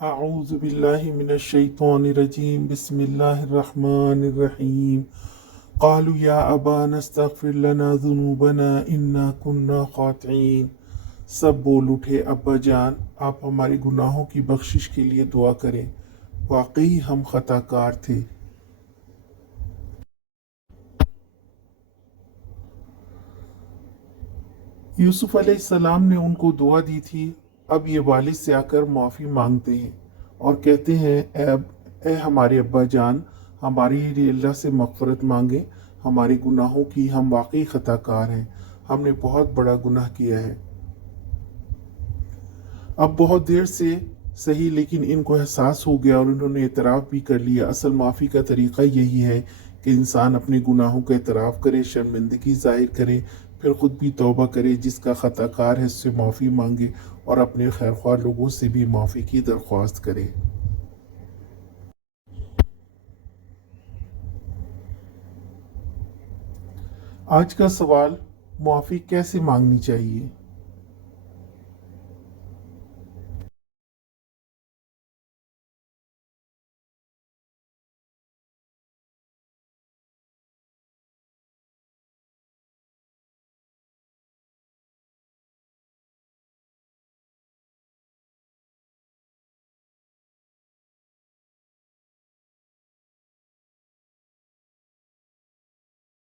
اعوذ باللہ من الشیطان الرجیم بسم اللہ الرحمن الرحیم قالوا یا ابانا استغفر لنا ذنوبنا انا كنا خاطئین۔ سب بول اٹھے، ابا جان آپ ہمارے گناہوں کی بخشش کے لیے دعا کریں، واقعی ہم خطا کار تھے۔ یوسف علیہ السلام نے ان کو دعا دی تھی، اب یہ والد سے آ کر معافی مانگتے ہیں اور کہتے ہیں اے ہمارے ابا جان، ہمارے لیے اللہ سے مغفرت مانگیں، ہمارے گناہوں کی ہم واقعی خطا کار ہیں، ہم نے بہت بڑا گناہ کیا ہے۔ اب بہت دیر سے صحیح لیکن ان کو احساس ہو گیا اور انہوں نے اعتراف بھی کر لیا۔ اصل معافی کا طریقہ یہی ہے کہ انسان اپنے گناہوں کا اعتراف کرے، شرمندگی ظاہر کرے، پھر خود بھی توبہ کرے، جس کا خطا کار ہے اس سے معافی مانگے اور اپنے خیرخواہ لوگوں سے بھی معافی کی درخواست کرے۔ آج کا سوال، معافی کیسے مانگنی چاہیے؟